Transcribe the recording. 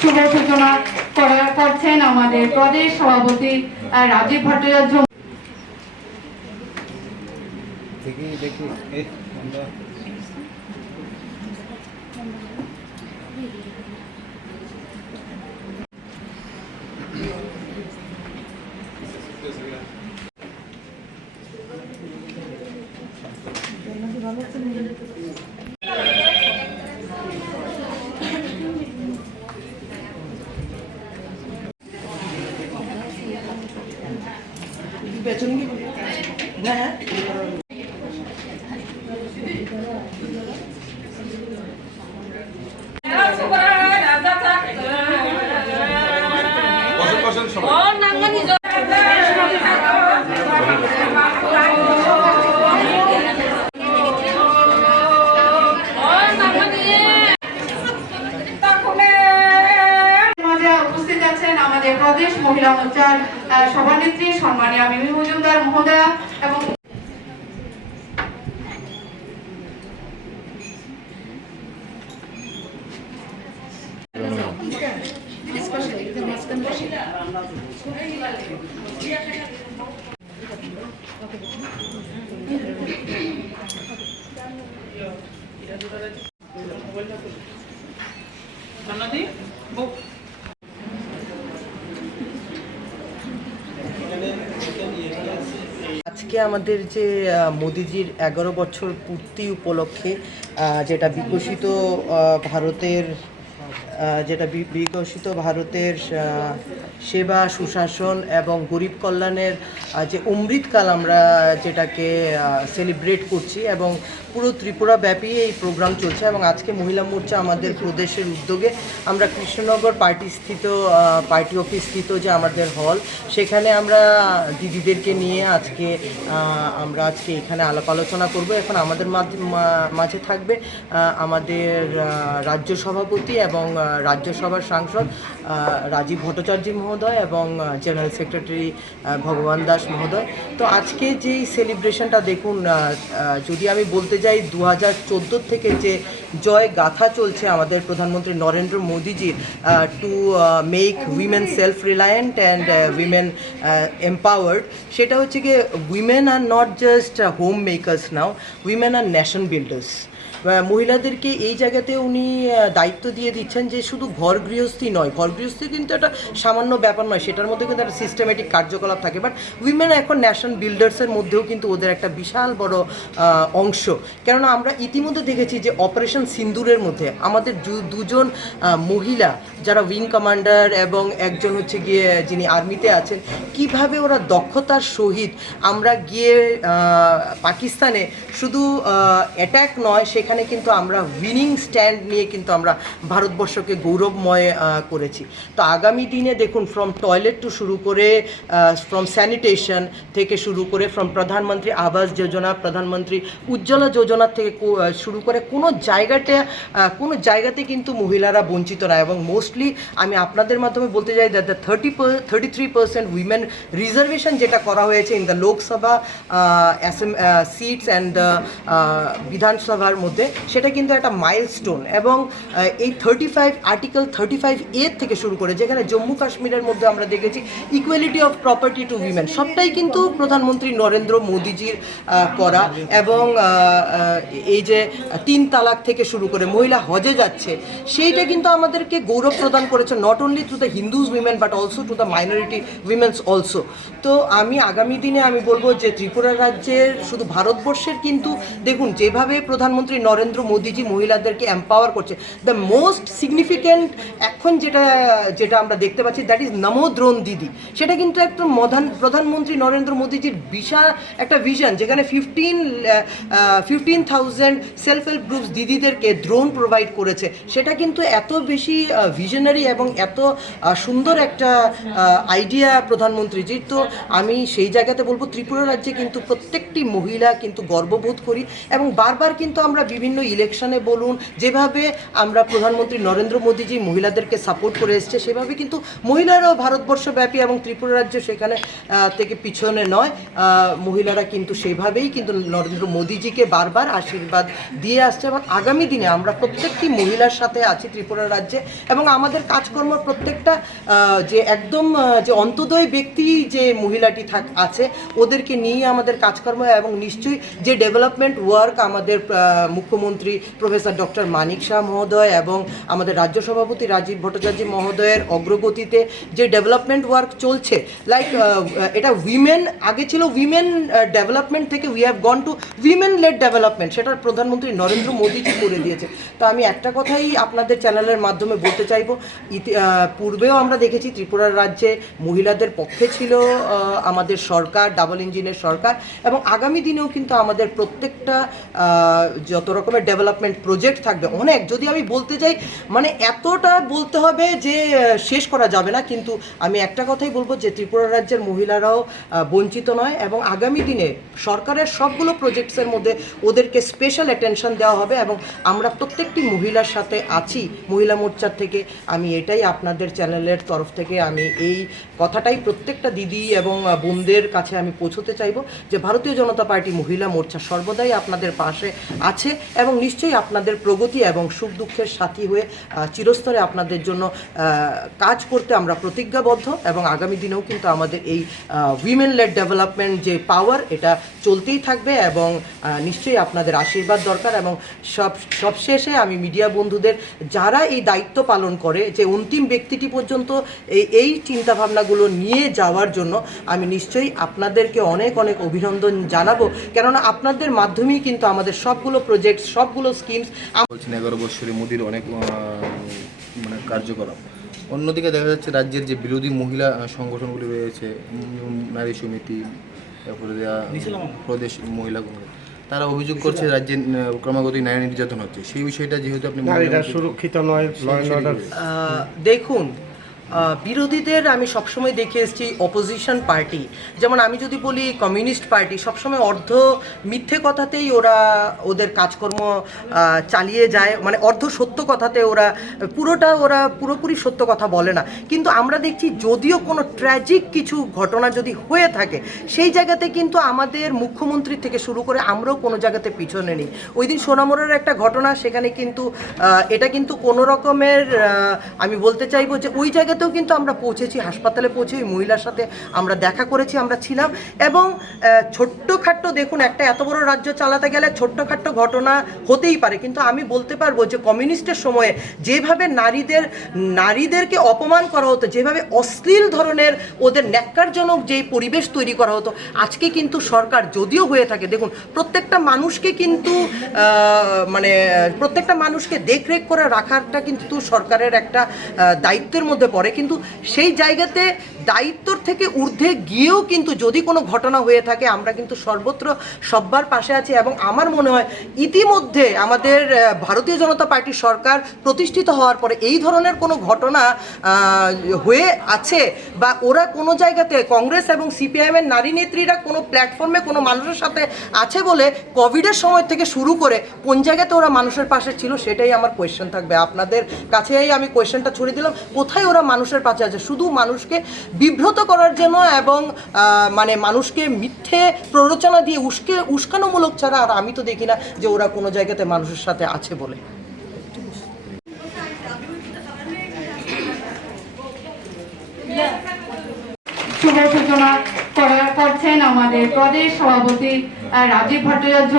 শুভ সূচনা করা- করছেন আমাদের প্রদেশ সভাপতি রাজীব ভট্টাচার্য। দেখি এই আমরা মাঝে উপস্থিত আছেন আমাদের প্রদেশ মহিলা মোর্চার সভানেত্রী সম্মানীয় মিমি মজুমদার মহোদয়া এবং আজকে আমাদের যে মোদিজির এগারো বছর পূর্তি উপলক্ষে যেটা বিকশিত ভারতের যেটা বিকশিত ভারতের সেবা, সুশাসন এবং গরিব কল্যাণের যে অমৃতকাল আমরা যেটাকে সেলিব্রেট করছি এবং পুরো ত্রিপুরা ব্যাপী এই প্রোগ্রাম চলছে এবং আজকে মহিলা মোর্চা আমাদের প্রদেশের উদ্যোগে আমরা কৃষ্ণনগর পার্টি স্থিত পার্টি অফিস স্থিত যে আমাদের হল সেখানে আমরা দিদিদেরকে নিয়ে আজকে আমরা আজকে এখানে আলাপ আলোচনা করব। এখন আমাদের মাঝে- থাকবে আমাদের রাজ্য সভাপতি এবং আহ, রাজ্যসভার সাংসদ রাজীব ভট্টাচার্য মহোদয় এবং জেনারেল সেক্রেটারি ভগবান দাস মহোদয়। তো আজকে যেই সেলিব্রেশনটা দেখুন যদি আমি বলতে যাই দু হাজার থেকে যে জয় গাথা চলছে আমাদের প্রধানমন্ত্রী নরেন্দ্র মোদীজির to make women self reliant and women empowered সেটা হচ্ছে গিয়ে women are not just home makers now women are nation builders মহিলাদেরকে এই জায়গাতে উনি দায়িত্ব দিয়ে দিচ্ছেন যে শুধু ঘর গৃহস্থী নয় ঘর গৃহস্থী কিন্তু একটা সামান্য ব্যাপার নয়, সেটার মধ্যে কিন্তু একটা সিস্টেমেটিক কার্যকলাপ থাকে। বাট উইমেন এখন ন্যাশনাল বিল্ডার্সের মধ্যেও কিন্তু ওদের একটা বিশাল বড় অংশ। কেননা আমরা ইতিমধ্যে দেখেছি যে অপারেশন সিন্দুরের মধ্যে আমাদের দুজন মহিলা, যারা উইং কমান্ডার এবং একজন হচ্ছে গিয়ে যিনি আর্মিতে আছেন, কীভাবে ওরা দক্ষতার সহিত আমরা গিয়ে পাকিস্তানে শুধু অ্যাট্যাক নয়, সেখানে কিন্তু আমরা উইনিং স্ট্যান্ড নিয়ে কিন্তু আমরা ভারতবর্ষকে গৌরবময় করেছি। তো আগামী দিনে দেখুন ফ্রম টয়লেট টু শুরু করে ফ্রম স্যানিটেশন থেকে শুরু করে ফ্রম প্রধানমন্ত্রী আবাস যোজনা, প্রধানমন্ত্রী উজ্জ্বলা যোজনা থেকে শুরু করে কোনো জায়গাতে কোনো জায়গাতে কিন্তু মহিলারা বঞ্চিত না। এবং মোস্টলি আমি আপনাদের মাধ্যমে বলতে চাই that the thirty thirty three percent women reservation যেটা করা হয়েছে in the Lok Sabha seats and বিধানসভার মধ্যে সেটা কিন্তু একটা মাইলস্টোন এবং এই thirty five article thirty five এর থেকে শুরু করে, যেখানে জম্মু কাশ্মীরের মধ্যে আমরা দেখেছি equality of property to women সবটাই কিন্তু প্রধানমন্ত্রী নরেন্দ্র মোদিজির করা এবং এই যে তিন তালাক থেকে শুরু করে মহিলা হজে যাচ্ছে, সেইটা কিন্তু আমাদেরকে গৌরব প্রদান করেছে not only to the Hindus women but also to the minority women's also তো আমি আগামী দিনে আমি বলব যে ত্রিপুরা রাজ্যের, শুধু ভারতবর্ষের কিন্তু, দেখুন, যেভাবে প্রধানমন্ত্রী নরেন্দ্র মোদীজি মহিলাদেরকে এম্পাওয়ার করছে। দ্য মোস্ট সিগনিফিক্যান্ট এখন যেটা যেটা আমরা দেখতে পাচ্ছি দ্যাট ইজ নমোদ্রোন দিদি। সেটা কিন্তু একটা মধান, প্রধানমন্ত্রী নরেন্দ্র মোদীজির বিশাল একটা ভিশন যেখানে fifteen fifteen thousand self help groups দিদিদেরকে drone provide করেছে। সেটা কিন্তু এত বেশি ভিশনারি এবং এত সুন্দর একটা আইডিয়া প্রধানমন্ত্রীজির। তো আমি সেই জায়গাতে বলব, ত্রিপুরা রাজ্যে কিন্তু প্রত্যেকটি মহিলা কিন্তু গর্ববোধ করি এবং বারবার কিন্তু আমরা বিভিন্ন ইলেকশনে বলুন যেভাবে আমরা প্রধানমন্ত্রী নরেন্দ্র মোদীজি মহিলাদেরকে সাপোর্ট করে এসছে সেভাবে কিন্তু মহিলারাও ভারতবর্ষব্যাপী এবং ত্রিপুরা রাজ্য সেখানে থেকে পিছনে নয়। মহিলারা কিন্তু সেভাবেই কিন্তু নরেন্দ্র মোদীজিকে বারবার আশীর্বাদ দিয়ে আসছে এবং আগামী দিনে আমরা প্রত্যেকটি মহিলার সাথে আছি ত্রিপুরা রাজ্যে এবং আমাদের কাজকর্ম প্রত্যেকটা যে একদম যে অন্তদয় ব্যক্তি যে মহিলাটি থাক আছে ওদেরকে নিয়ে আমাদের কাজকর্ম এবং নিশ্চয়ই যে ডেভেলপমেন্ট ওয়ার্ক আমাদের আহ, মুখ্যমন্ত্রী প্রফেসর ডক্টর মানিক শাহ মহোদয় এবং আমাদের রাজ্য সভাপতি রাজীব ভট্টাচার্য মহোদয়ের অগ্রগতিতে যে ডেভেলপমেন্ট ওয়ার্ক চলছে লাইক এটা উইমেন আগে ছিল উইমেন ডেভেলপমেন্ট থেকে we have gone to women led development সেটার প্রধানমন্ত্রী নরেন্দ্র মোদীজি করে দিয়েছে। তো আমি একটা কথাই আপনাদের চ্যানেলের মাধ্যমে বলতে চাইব পূর্বেও আমরা দেখেছি ত্রিপুরার রাজ্যে মহিলাদের পক্ষে ছিল আমাদের সরকার ডাবল ইঞ্জিনের সরকার, এবং আগামী দিনেও কিন্তু আমাদের প্রত্যেকটা যত রকমের ডেভেলপমেন্ট প্রজেক্ট থাকবে অনেক। যদি আমি বলতে যাই মানে এতটা বলতে হবে যে শেষ করা যাবে না, কিন্তু আমি একটা কথাই বলব যে, ত্রিপুরা রাজ্যের মহিলারাও বঞ্চিত নয় এবং আগামী দিনে সরকারের সবগুলো প্রজেক্টসের মধ্যে ওদেরকে স্পেশাল অ্যাটেনশন দেওয়া হবে এবং আমরা প্রত্যেকটি মহিলার সাথে আছি, মহিলা মোর্চার থেকে। আমি এটাই আপনাদের চ্যানেলের তরফ থেকে আমি এই কথাটাই প্রত্যেকটা দিদি এবং বোনদের কাছে আমি পৌঁছতে চাইব যে, ভারতীয় জনতা পার্টি মহিলা মোর্চা সর্বদাই আপনাদের পাশে আছে। এবং নিশ্চয়ই আপনাদের প্রগতি এবং সুখ দুঃখের সাথী হয়ে চিরস্তরে আপনাদের জন্য কাজ করতে আমরা প্রতিজ্ঞাবদ্ধ এবং আগামী দিনেও কিন্তু আমাদের এই উইমেন লেড ডেভেলপমেন্ট যে পাওয়ার এটা চলতেই থাকবে এবং নিশ্চয়ই আপনাদের আশীর্বাদ দরকার এবং সব সবশেষে আমি মিডিয়া বন্ধুদের, যারা এই দায়িত্ব পালন করে, যে অন্তিম ব্যক্তিটি পর্যন্ত এই এই চিন্তাভাবনাগুলো নিয়ে যাওয়ার জন্য আমি নিশ্চয়ই আপনাদেরকে অনেক অনেক অভিনন্দন জানাব। কেননা আপনাদের মাধ্যমেই কিন্তু আমাদের সবগুলো প্রজেক্ট সবগুলো স্কিমস বলছেন এগারো বছরে মোদির অনেক মানে কার্যকলাপ। অন্যদিকে দেখা যাচ্ছে রাজ্যের যে বিরোধী মহিলা সংগঠনগুলি রয়েছে নারী সমিতি তারপরে প্রদেশ মহিলা কংগ্রেস তারা অভিযোগ করছে রাজ্যে ক্রমাগত নারী নির্যাতন হচ্ছে। সেই বিষয়টা যেহেতু আপনি মহিলা- সুরক্ষিত নয় দেখুন বিরোধীদের আমি সবসময় দেখে এসেছি অপোজিশন পার্টি যেমন আমি যদি বলি কমিউনিস্ট পার্টি সবসময় অর্ধ মিথ্যে কথাতেই ওরা ওদের কাজকর্ম চালিয়ে যায়। মানে অর্ধ সত্য কথাতে ওরা, পুরোটা ওরা পুরোপুরি সত্য কথা বলে না। কিন্তু আমরা দেখছি যদিও কোনো ট্র্যাজিক কিছু ঘটনা যদি হয়ে থাকে, সেই জায়গাতে কিন্তু আমাদের মুখ্যমন্ত্রী থেকে শুরু করে আমরাও কোনো জায়গাতে পিছনে নেই। ওই দিন সোনামোড়ের একটা ঘটনা, সেখানে কিন্তু এটা কিন্তু কোনো রকমের আমি বলতে চাইব যে ওই জায়গাতেও কিন্তু আমরা পৌঁছেছি, হাসপাতালে পৌঁছে ওই মহিলার সাথে আমরা দেখা করেছি, আমরা ছিলাম। এবং ছোট্টখাট্ট দেখুন, একটা এত বড় রাজ্য চালাতে গেলে ছোট্টখাট্ট ঘটনা হতেই পারে। কিন্তু আমি বলতে পারব যে কমিউনিস্টের সময়ে যেভাবে নারীদের, নারীদেরকে অপমান করা হতো, যেভাবে অশ্লীল ধরনের ওদের ন্যাক্কারজনক যেই পরিবেশ তৈরি করা হতো, আজকে কিন্তু সরকার যদিও হয়ে থাকে, দেখুন, প্রত্যেকটা মানুষকে কিন্তু মানে প্রত্যেকটা মানুষকে দেখরেখ করে রাখাটা কিন্তু সরকারের একটা দায়িত্বের মধ্যে পড়ে। কিন্তু সেই জায়গাতে দায়িত্বর থেকে ঊর্ধ্বে গিয়েও কিন্তু যদি কোনো ঘটনা হয়ে থাকে, আমরা কিন্তু সর্বত্র সব্বার পাশে আছি এবং আমার মনে হয় ইতিমধ্যে আমাদের ভারতীয় জনতা পার্টির সরকার প্রতিষ্ঠিত হওয়ার পরে এই ধরনের কোনো ঘটনা হয়ে আছে বা ওরা কোনো জায়গাতে কংগ্রেস এবং সিপিআইএমের নারী নেত্রীরা কোনো প্ল্যাটফর্মে কোনো মানুষের সাথে আছে বলে কোভিডের সময় থেকে শুরু করে কোন জায়গাতে ওরা মানুষের পাশে ছিল সেটাই আমার কোয়েশ্চেন থাকবে। আপনাদের কাছেই আমি কোয়েশ্চেনটা ছড়িয়ে দিলাম। কোথায় ওরা মানুষের পাশে আছে? শুধু মানুষকে বিব্রত করার জন্য এবং আহ, মানে মানুষকে মিথ্যে প্ররোচনা দিয়ে উস্কে উস্কানোমূলক ছাড়া আর আমি তো দেখি না যে ওরা কোনো জায়গাতে মানুষের সাথে আছে বলে। শুভ সূচনা করছেন আমাদের প্রদেশ সভাপতি রাজীব ভট্টাচার্য।